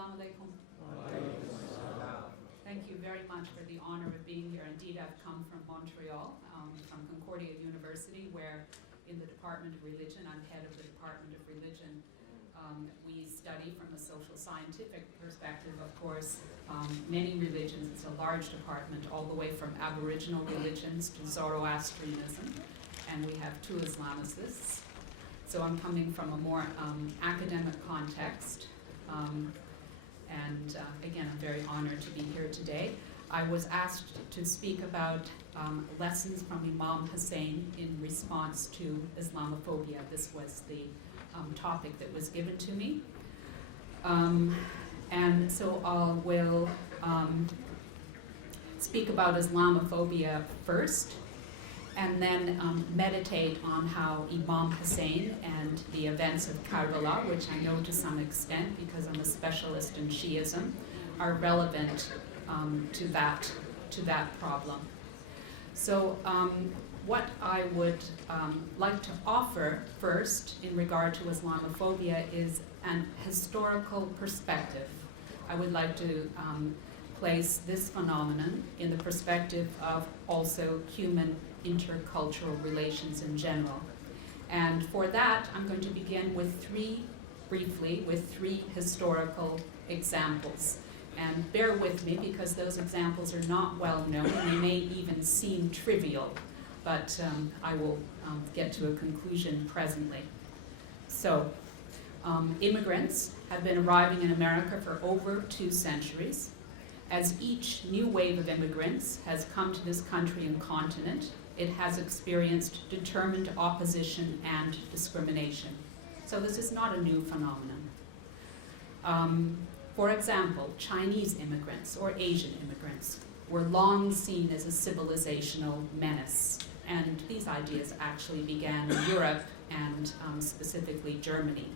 Assalamu alaikum. Thank you very much for the honor of being here. Indeed, I've come from Montreal, from Concordia University, where in the Department of Religion, I'm head of the Department of Religion. We study from a social scientific perspective, of course, many religions. It's a large department, all the way from Aboriginal religions to Zoroastrianism, and we have two Islamicists. So I'm coming from a more academic context, and again, I'm very honored to be here today. I was asked to speak about lessons from Imam Hussain in response to Islamophobia. This was the topic that was given to me. And so I will speak about Islamophobia first, and then meditate on how Imam Hussain and the events of Karbala, which I know to some extent because I'm a specialist in Shiism, are relevant to that problem. So what I would like to offer first in regard to Islamophobia is an historical perspective. I would like to place this phenomenon in the perspective of also human intercultural relations in general. And for that, I'm going to begin with three historical examples. And bear with me because those examples are not well known, and they may even seem trivial, but I will get to a conclusion presently. So, immigrants have been arriving in America for over 2 centuries. As each new wave of immigrants has come to this country and continent, it has experienced determined opposition and discrimination. So this is not a new phenomenon. For example, Chinese immigrants or Asian immigrants were long seen as a civilizational menace. And these ideas actually began in Europe and specifically Germany.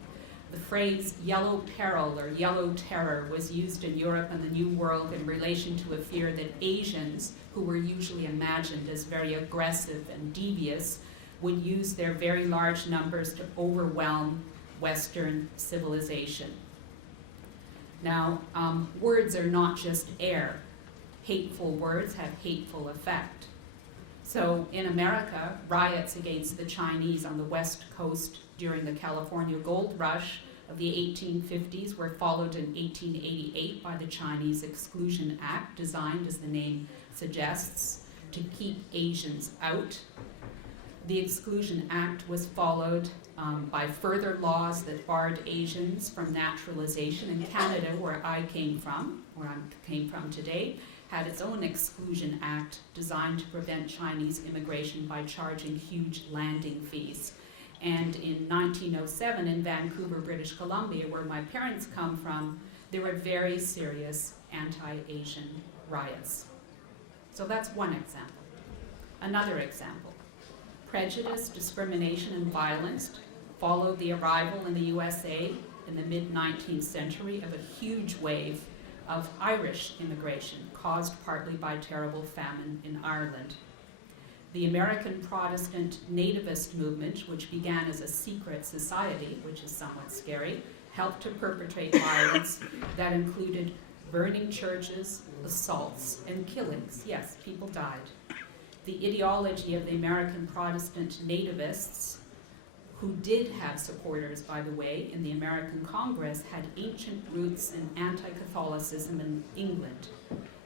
The phrase yellow peril or yellow terror was used in Europe and the New World in relation to a fear that Asians, who were usually imagined as very aggressive and devious, would use their very large numbers to overwhelm Western civilization. Now, words are not just air. Hateful words have hateful effect. So in America, riots against the Chinese on the West Coast during the California Gold Rush of the 1850s were followed in 1888 by the Chinese Exclusion Act, designed, as the name suggests, to keep Asians out. The Exclusion Act was followed by further laws that barred Asians from naturalization. In Canada, where I came from, today, had its own Exclusion Act designed to prevent Chinese immigration by charging huge landing fees. And in 1907 in Vancouver, British Columbia, where my parents come from, there were very serious anti-Asian riots. So that's one example. Another example. Prejudice, discrimination, and violence followed the arrival in the USA in the mid-19th century of a huge wave of Irish immigration, caused partly by terrible famine in Ireland. The American Protestant nativist movement, which began as a secret society, which is somewhat scary, helped to perpetrate violence that included burning churches, assaults, and killings. Yes, people died. The ideology of the American Protestant nativists, who did have supporters, by the way, in the American Congress, had ancient roots in anti-Catholicism in England.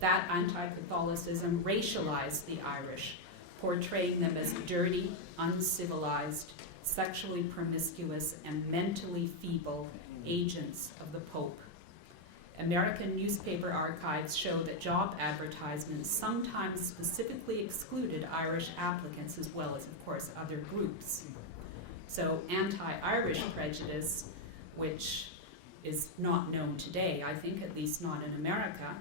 That anti-Catholicism racialized the Irish, portraying them as dirty, uncivilized, sexually promiscuous, and mentally feeble agents of the Pope. American newspaper archives show that job advertisements sometimes specifically excluded Irish applicants, as well as, of course, other groups. So anti-Irish prejudice, which is not known today, I think, at least not in America,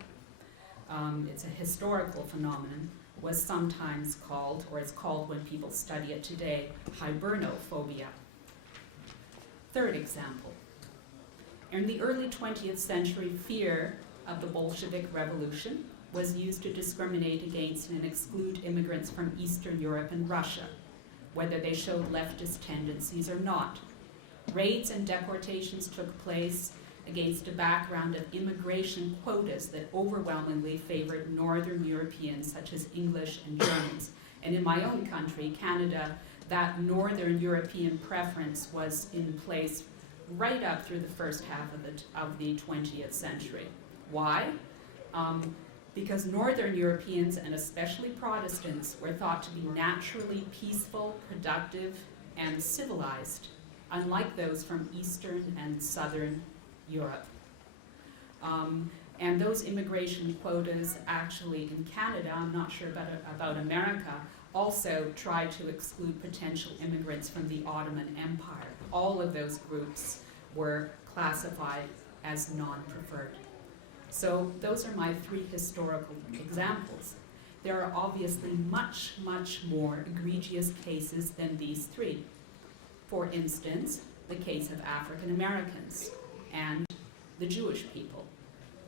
it's a historical phenomenon, was sometimes called, or is called when people study it today, hibernophobia. Third example. In the early 20th century, fear of the Bolshevik Revolution was used to discriminate against and exclude immigrants from Eastern Europe and Russia, whether they showed leftist tendencies or not. Raids and deportations took place, against a background of immigration quotas that overwhelmingly favored Northern Europeans such as English and Germans. And in my own country, Canada, that Northern European preference was in place right up through the first half of the 20th century. Why? Because Northern Europeans, and especially Protestants, were thought to be naturally peaceful, productive, and civilized, unlike those from Eastern and Southern Europe. And those immigration quotas actually in Canada, I'm not sure about America, also tried to exclude potential immigrants from the Ottoman Empire. All of those groups were classified as non-preferred. So those are my three historical examples. There are obviously much, much more egregious cases than these three. For instance, the case of African Americans and the Jewish people.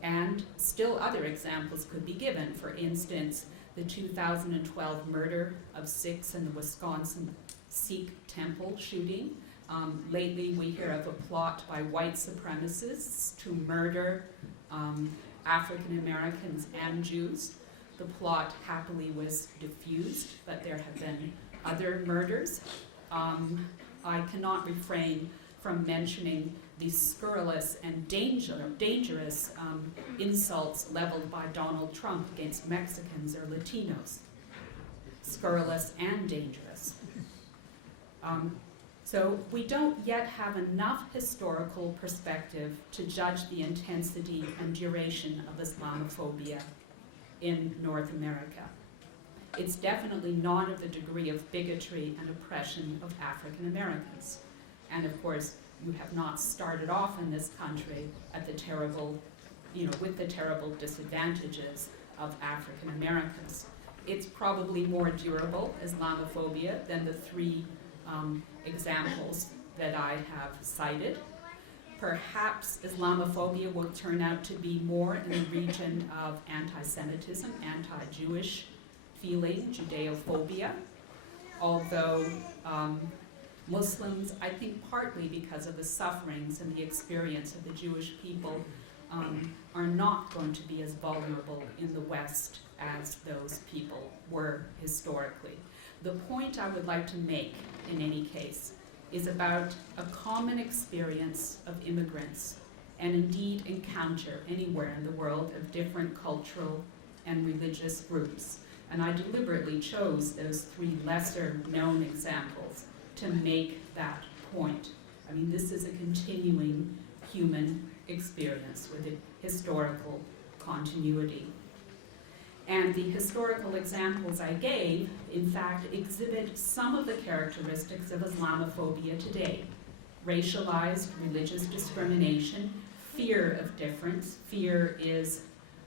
And still other examples could be given. For instance, the 2012 murder of 6 in the Wisconsin Sikh temple shooting. Lately we hear of a plot by white supremacists to murder African Americans and Jews. The plot happily was diffused, but there have been other murders. I cannot refrain from mentioning the scurrilous and dangerous insults leveled by Donald Trump against Mexicans or Latinos. Scurrilous and dangerous. So we don't yet have enough historical perspective to judge the intensity and duration of Islamophobia in North America. It's definitely not of the degree of bigotry and oppression of African Americans. And of course, you have not started off in this country at the terrible, with the terrible disadvantages of African Americans. It's probably more durable, Islamophobia, than the three examples that I have cited. Perhaps Islamophobia will turn out to be more in the region of anti-Semitism, anti-Jewish feeling, Judeophobia, although Muslims, I think partly because of the sufferings and the experience of the Jewish people, are not going to be as vulnerable in the West as those people were historically. The point I would like to make, in any case, is about a common experience of immigrants, and indeed encounter anywhere in the world of different cultural and religious groups. And I deliberately chose those three lesser known examples to make that point. I mean, this is a continuing human experience with a historical continuity. And the historical examples I gave, in fact, exhibit some of the characteristics of Islamophobia today. Racialized religious discrimination, fear of difference. Fear is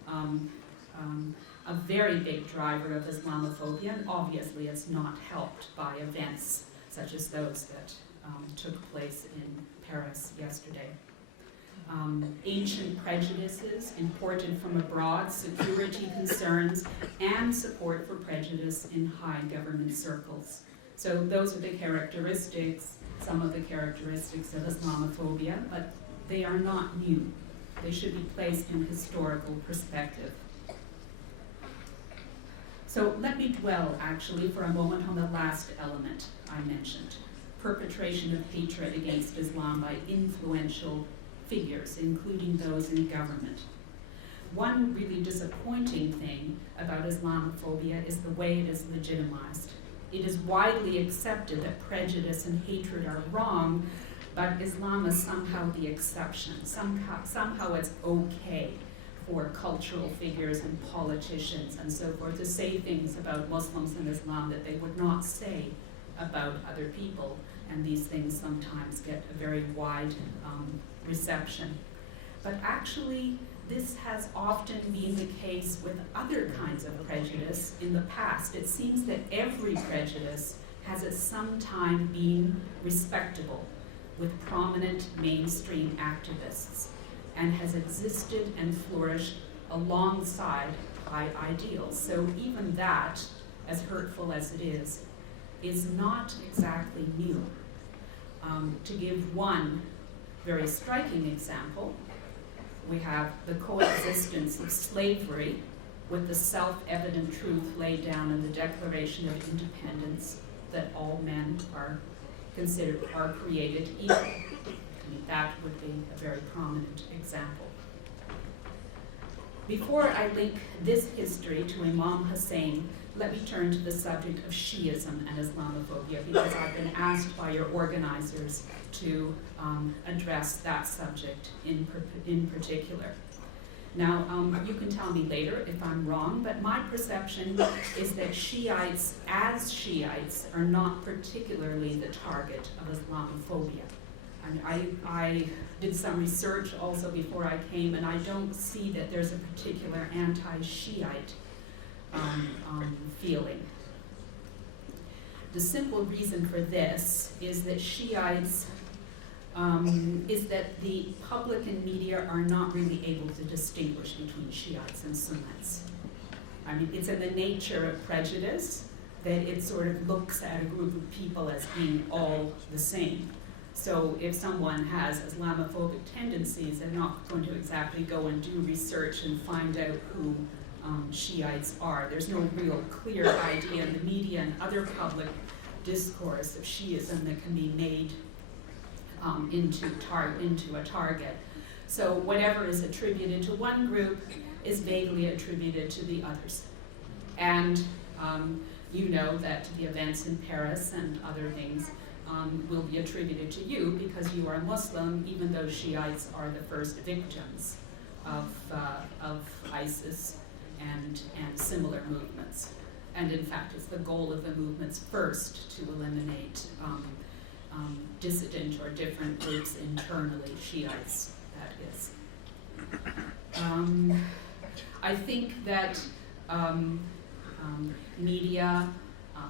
a very big driver of Islamophobia, and obviously it's not helped by events such as those that took place in Paris yesterday. Ancient prejudices imported from abroad, security concerns, and support for prejudice in high government circles. So those are the characteristics, some of the characteristics of Islamophobia, but they are not new. They should be placed in historical perspective. So let me dwell, actually, for a moment on the last element I mentioned, perpetration of hatred against Islam by influential figures, including those in government. One really disappointing thing about Islamophobia is the way it is legitimized. It is widely accepted that prejudice and hatred are wrong, but Islam is somehow the exception. Somehow it's okay for cultural figures and politicians and so forth to say things about Muslims and Islam that they would not say about other people, and these things sometimes get a very wide reception. But actually, this has often been the case with other kinds of prejudice in the past. It seems that every prejudice has at some time been respectable with prominent mainstream activists, and has existed and flourished alongside high ideals. So even that, as hurtful as it is not exactly new. To give one very striking example, We have the coexistence of slavery with the self-evident truth laid down in the Declaration of Independence that all men are created equal. I mean, that would be a very prominent example. Before I link this history to Imam Hussain, let me turn to the subject of Shiism and Islamophobia, because I've been asked by your organizers to address that subject in particular. Now, you can tell me later if I'm wrong, but my perception is that Shiites, as Shiites, are not particularly the target of Islamophobia. I did some research also before I came, and I don't see that there's a particular anti-Shiite feeling. The simple reason for this is that Shiites, is that the public and media are not really able to distinguish between Shiites and Sunnites. I mean, it's in the nature of prejudice that it sort of looks at a group of people as being all the same. So if someone has Islamophobic tendencies, they're not going to exactly go and do research and find out who Shiites are. There's no real clear idea in the media and other public discourse of Shiism that can be made into a target. So whatever is attributed to one group is vaguely attributed to the others. And you know that the events in Paris and other things will be attributed to you because you are Muslim, even though Shiites are the first victims of ISIS and similar movements. And in fact, it's the goal of the movements first to eliminate dissident or different groups internally, Shiites, that is. I think that media,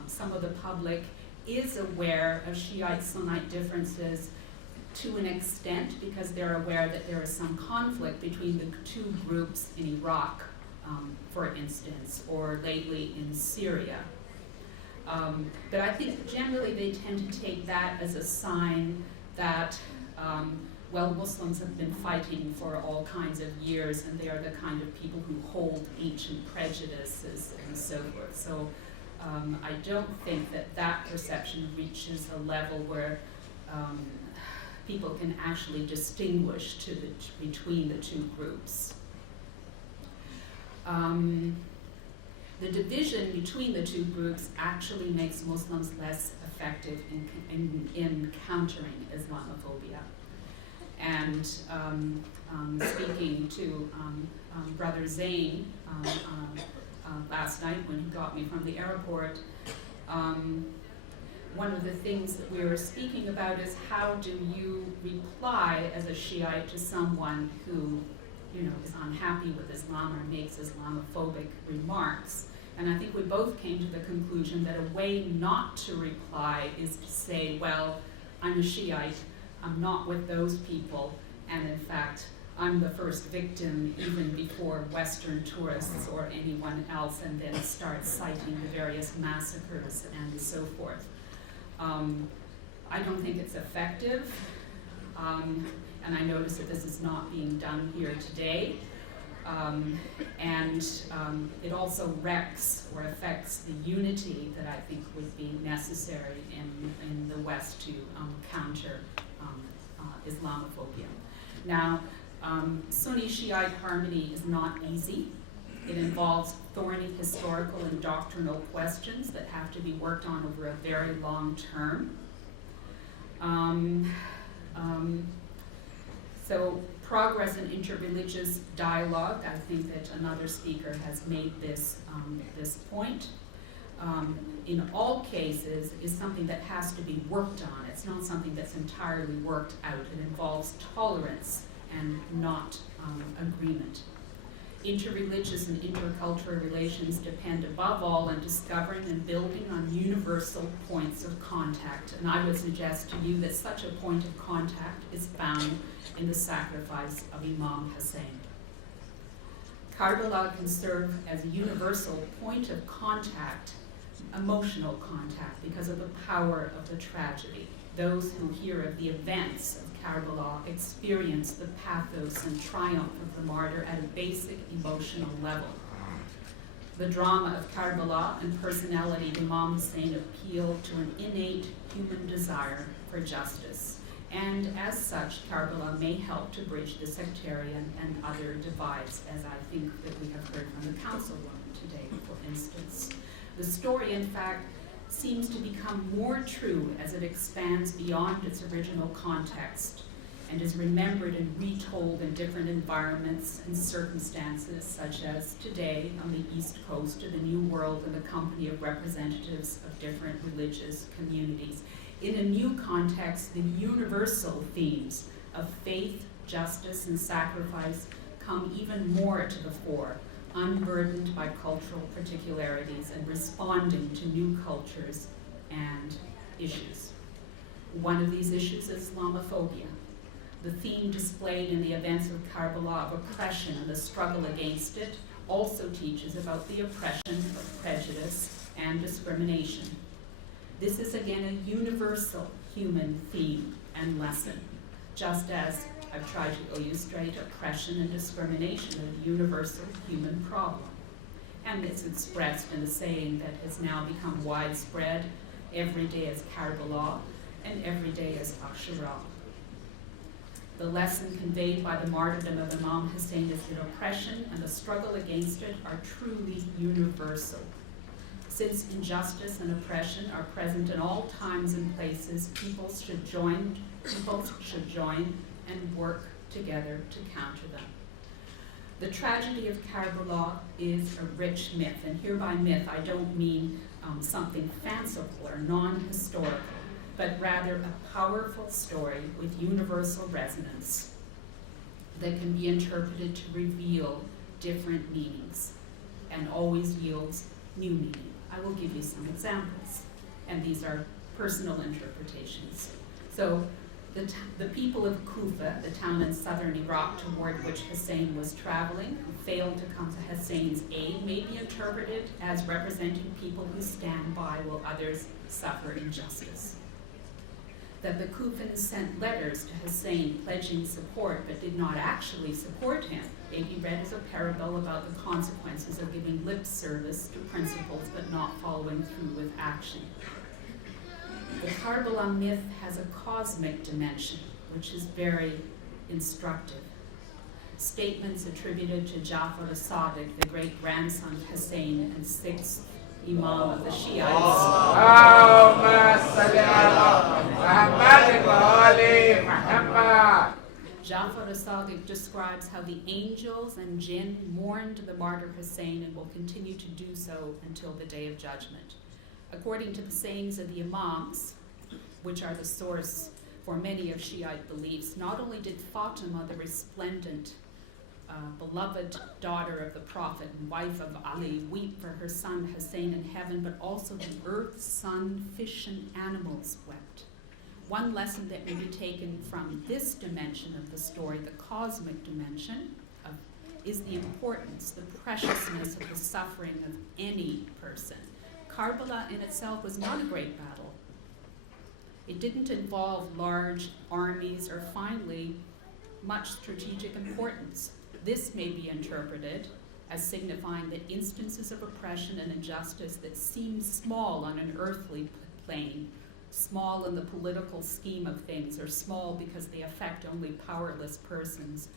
some of the public, is aware of Shiite-Sunnite differences to an extent because they're aware that there is some conflict between the two groups in Iraq, for instance, or lately in Syria. But I think generally they tend to take that as a sign that, well, Muslims have been fighting for all kinds of years and they are the kind of people who hold ancient prejudices and so forth. So I don't think that that perception reaches a level where people can actually distinguish between the two groups. The division between the two groups actually makes Muslims less effective in countering Islamophobia. And speaking to Brother Zain last night when he got me from the airport, one of the things that we were speaking about is how do you reply as a Shiite to someone who, you know, is unhappy with Islam or makes Islamophobic remarks. And I think we both came to the conclusion that a way not to reply is to say, well, I'm a Shiite, I'm not with those people, and in fact, I'm the first victim even before Western tourists or anyone else, and then start citing the various massacres and so forth. I don't think it's effective, and I notice that this is not being done here today. And it also wrecks or affects the unity that I think would be necessary in the West to counter Islamophobia. Now, Sunni-Shiite harmony is not easy. It involves thorny historical and doctrinal questions that have to be worked on over a very long term. So progress in interreligious dialogue, I think that another speaker has made this point, in all cases is something that has to be worked on. It's not something that's entirely worked out. It involves tolerance and not agreement. Interreligious and intercultural relations depend above all on discovering and building on universal points of contact. And I would suggest to you that such a point of contact is found in the sacrifice of Imam Hussain. Karbala can serve as a universal point of contact, emotional contact, because of the power of the tragedy. Those who hear of the events of Karbala experience the pathos and triumph of the martyr at a basic emotional level. The drama of Karbala and personality of Imam Hussain appeal to an innate human desire for justice, and as such, Karbala may help to bridge the sectarian and other divides, as I think that we have heard from the councilwoman today, for instance. The story, in fact, seems to become more true as it expands beyond its original context and is remembered and retold in different environments and circumstances, such as today on the East Coast of the New World in the company of representatives of different religious communities. In a new context, the universal themes of faith, justice, and sacrifice come even more to the fore, unburdened by cultural particularities and responding to new cultures and issues. One of these issues is Islamophobia. The theme displayed in the events of Karbala of oppression and the struggle against it also teaches about the oppression of prejudice and discrimination. This is again a universal human theme and lesson, just as I've tried to illustrate oppression and discrimination as a universal human problem. And it's expressed in a saying that has now become widespread: every day is Karbala and every day is Asghar. The lesson conveyed by the martyrdom of Imam Hussain is that oppression and the struggle against it are truly universal. Since injustice and oppression are present in all times and places, people should join and work together to counter them. The tragedy of Karbala is a rich myth, and here by myth I don't mean something fanciful or non-historical, but rather a powerful story with universal resonance that can be interpreted to reveal different meanings and always yields new meaning. I will give you some examples, and these are personal interpretations. So the people of Kufa, the town in southern Iraq toward which Husain was traveling, who failed to come to Husain's aid, may be interpreted as representing people who stand by while others suffer injustice. That the Kufans sent letters to Husain pledging support but did not actually support him may be read as a parable about the consequences of giving lip service to principles but not following through with action. The Karbala myth has a cosmic dimension, which is very instructive. Statements attributed to Jafar as-Sadiq, the great-grandson of Husain and sixth Imam of the Shiites, Jafar as-Sadiq describes how the angels and jinn mourned the martyr Husain and will continue to do so until the Day of Judgment. According to the sayings of the Imams, which are the source for many of Shiite beliefs, not only did Fatima, the resplendent, beloved daughter of the Prophet and wife of Ali, weep for her son Husain in heaven, but also the earth, sun, fish, and animals wept. One lesson that may be taken from this dimension of the story, the cosmic dimension, is the importance, the preciousness of the suffering of any person. Karbala in itself was not a great battle. It didn't involve large armies or, finally, much strategic importance. This may be interpreted as signifying that instances of oppression and injustice that seem small on an earthly plane, small in the political scheme of things, or small because they affect only powerless persons,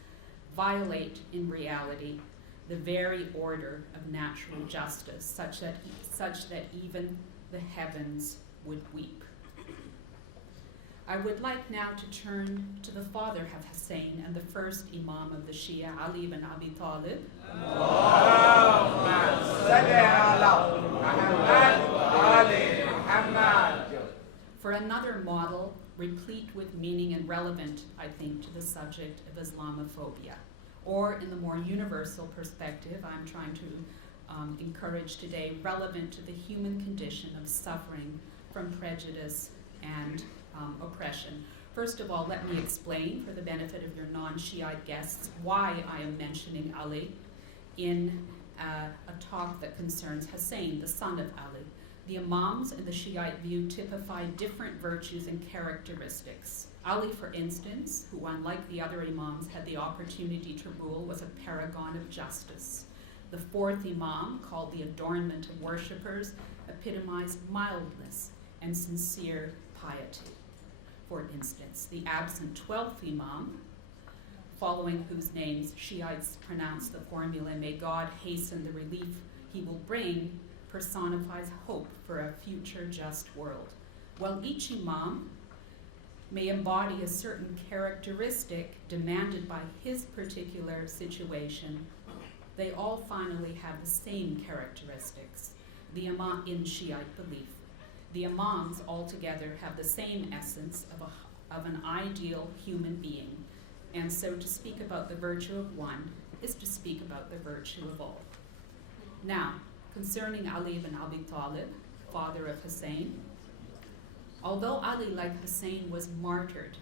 violate in reality the very order of natural justice, such that even the heavens would weep. I would like now to turn to the father of Husain and the first Imam of the Shia, Ali ibn Abi Talib. For another model replete with meaning and relevant, I think, to the subject of Islamophobia. Or in the more universal perspective, I'm trying to encourage today, relevant to the human condition of suffering from prejudice and oppression. First of all, let me explain, for the benefit of your non-Shiite guests, why I am mentioning Ali in a talk that concerns Husain, the son of Ali. The Imams in the Shiite view typify different virtues and characteristics. Ali, for instance, who unlike the other Imams had the opportunity to rule, was a paragon of justice. The fourth Imam, called the adornment of worshippers, epitomized mildness and sincere piety. For instance, the absent 12th Imam, following whose names Shiites pronounce the formula, "May God hasten the relief he will bring," personifies hope for a future just world. While each Imam may embody a certain characteristic demanded by his particular situation, they all finally have the same characteristics, the Imam in Shiite belief. The Imams altogether have the same essence of an ideal human being, and so to speak about the virtue of one is to speak about the virtue of all. Now, concerning Ali ibn Abi Talib, father of Husain, although Ali, like Husain, was martyred,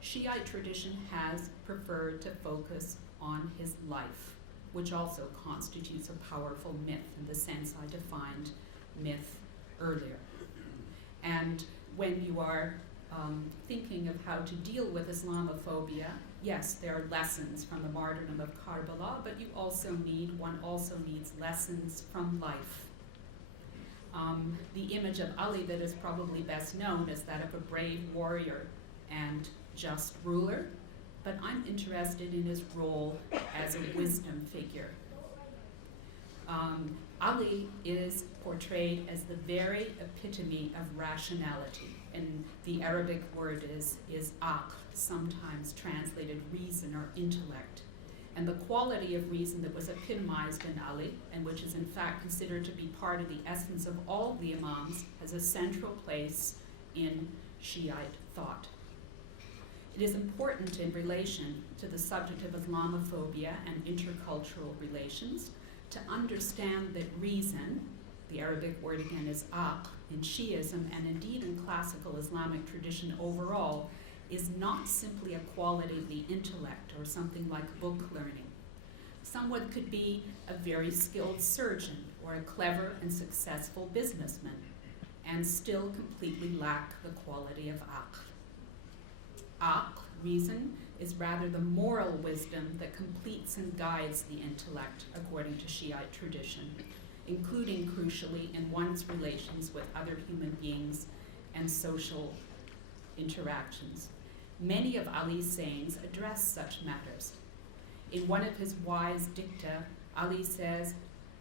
Shiite tradition has preferred to focus on his life, which also constitutes a powerful myth in the sense I defined myth earlier. And when you are thinking of how to deal with Islamophobia, yes, there are lessons from the martyrdom of Karbala, but one also needs lessons from life. The image of Ali that is probably best known is that of a brave warrior and just ruler, but I'm interested in his role as a wisdom figure. Ali is portrayed as the very epitome of rationality, and the Arabic word is aql, sometimes translated reason or intellect. And the quality of reason that was epitomized in Ali, and which is in fact considered to be part of the essence of all the Imams, has a central place in Shiite thought. It is important in relation to the subject of Islamophobia and intercultural relations to understand that reason, the Arabic word again is aql, in Shiism and indeed in classical Islamic tradition overall, is not simply a quality of the intellect or something like book learning. Someone could be a very skilled surgeon or a clever and successful businessman and still completely lack the quality of aql. Aql, reason, is rather the moral wisdom that completes and guides the intellect according to Shiite tradition, including crucially in one's relations with other human beings and social interactions. Many of Ali's sayings address such matters. In one of his wise dicta, Ali says,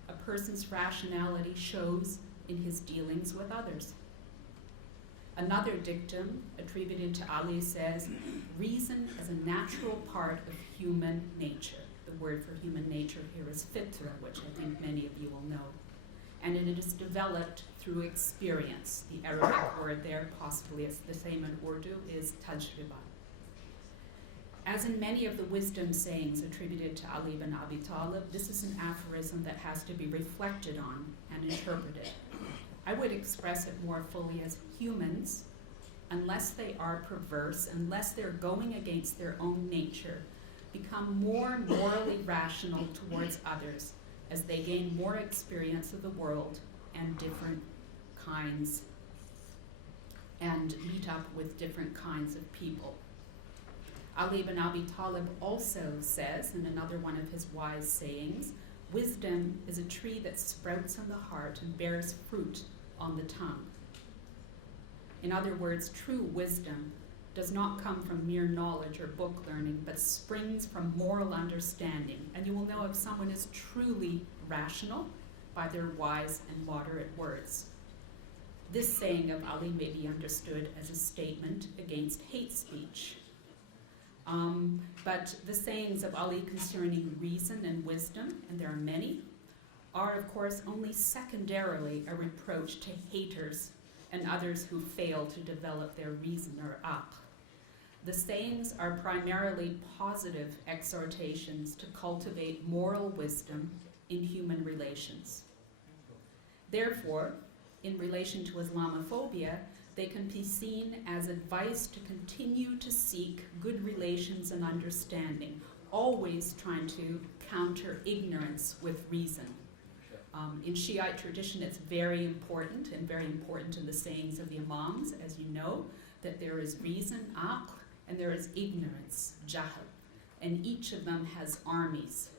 "A person's rationality shows in his dealings with others." Another dictum attributed to Ali says, "Reason is a natural part of human nature." The word for human nature here is fitra, which I think many of you will know. And it is developed through experience. The Arabic word there, possibly it's the same in Urdu, is tajriba. As in many of the wisdom sayings attributed to Ali ibn Abi Talib, this is an aphorism that has to be reflected on and interpreted. I would express it more fully as humans, unless they are perverse, unless they're going against their own nature, become more morally rational towards others as they gain more experience of the world and different kinds, and meet up with different kinds of people. Ali ibn Abi Talib also says, in another one of his wise sayings, "Wisdom is a tree that sprouts in the heart and bears fruit on the tongue." In other words, true wisdom does not come from mere knowledge or book learning, but springs from moral understanding. And you will know if someone is truly rational by their wise and moderate words. This saying of Ali may be understood as a statement against hate speech. But the sayings of Ali concerning reason and wisdom, and there are many, are of course only secondarily a reproach to haters and others who fail to develop their reason or aql. The sayings are primarily positive exhortations to cultivate moral wisdom in human relations. Therefore, in relation to Islamophobia, they can be seen as advice to continue to seek good relations and understanding, always trying to counter ignorance with reason. In Shiite tradition, it's very important, and very important in the sayings of the Imams, as you know, that there is reason, aql, and there is ignorance, jahl. And each of them has armies.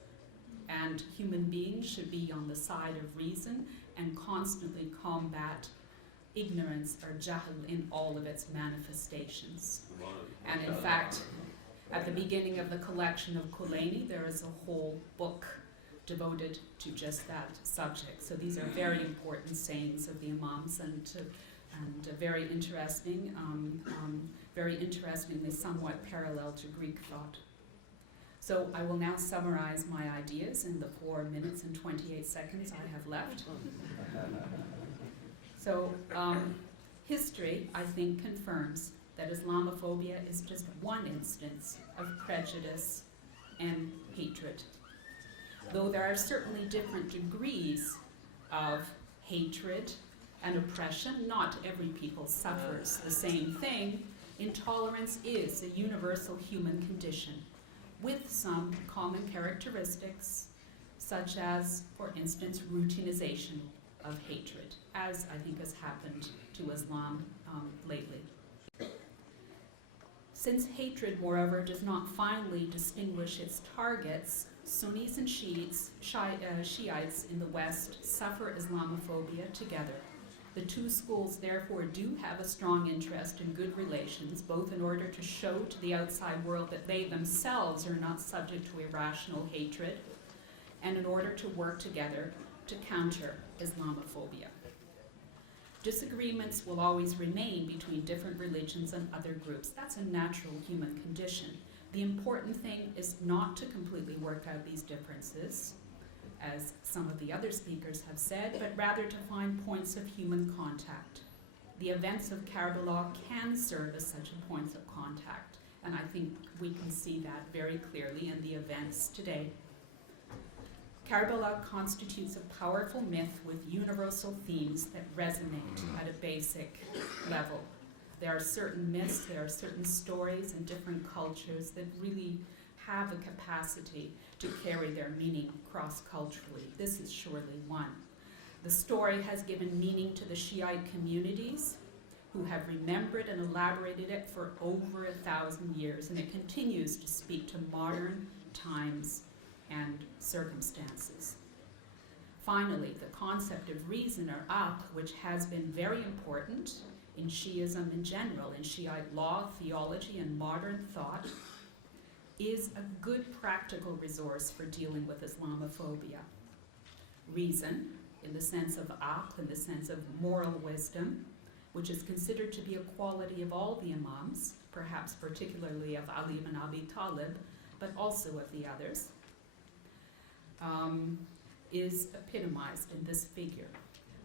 And human beings should be on the side of reason and constantly combat ignorance or jahl in all of its manifestations. And in fact, at the beginning of the collection of Kulaini, there is a whole book devoted to just that subject. So these are very important sayings of the Imams, and very interesting, very interestingly somewhat parallel to Greek thought. So I will now summarize my ideas in the 4 minutes and 28 seconds I have left. So history, I think, confirms that Islamophobia is just one instance of prejudice and hatred. Though there are certainly different degrees of hatred and oppression, not every people suffers the same thing. Intolerance is a universal human condition with some common characteristics, such as, for instance, routinization of hatred, as I think has happened to Islam lately. Since hatred, moreover, does not finally distinguish its targets, Sunnis and Shiites in the West suffer Islamophobia together. The two schools therefore do have a strong interest in good relations, both in order to show to the outside world that they themselves are not subject to irrational hatred, and in order to work together to counter Islamophobia. Disagreements will always remain between different religions and other groups. That's a natural human condition. The important thing is not to completely work out these differences, as some of the other speakers have said, but rather to find points of human contact. The events of Karbala can serve as such a point of contact, and I think we can see that very clearly in the events today. Karbala constitutes a powerful myth with universal themes that resonate at a basic level. There are certain myths, there are certain stories in different cultures that really have a capacity to carry their meaning cross-culturally. This is surely one. The story has given meaning to the Shiite communities who have remembered and elaborated it for over 1,000 years, and it continues to speak to modern times and circumstances. Finally, the concept of reason, or aql, which has been very important in Shiism in general, in Shiite law, theology, and modern thought, is a good practical resource for dealing with Islamophobia. Reason, in the sense of aql, in the sense of moral wisdom, which is considered to be a quality of all the Imams, perhaps particularly of Ali ibn Abi Talib, but also of the others, is epitomized in this figure.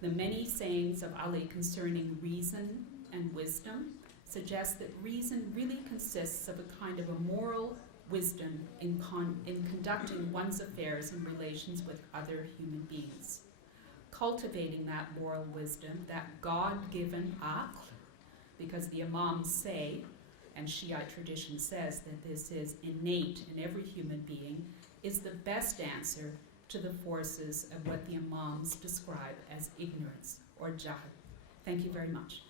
The many sayings of Ali concerning reason and wisdom suggest that reason really consists of a kind of a moral wisdom in conducting one's affairs and relations with other human beings. Cultivating that moral wisdom, that God-given aql, because the Imams say, and Shiite tradition says that this is innate in every human being, is the best answer to the forces of what the Imams describe as ignorance or jahl. Thank you very much.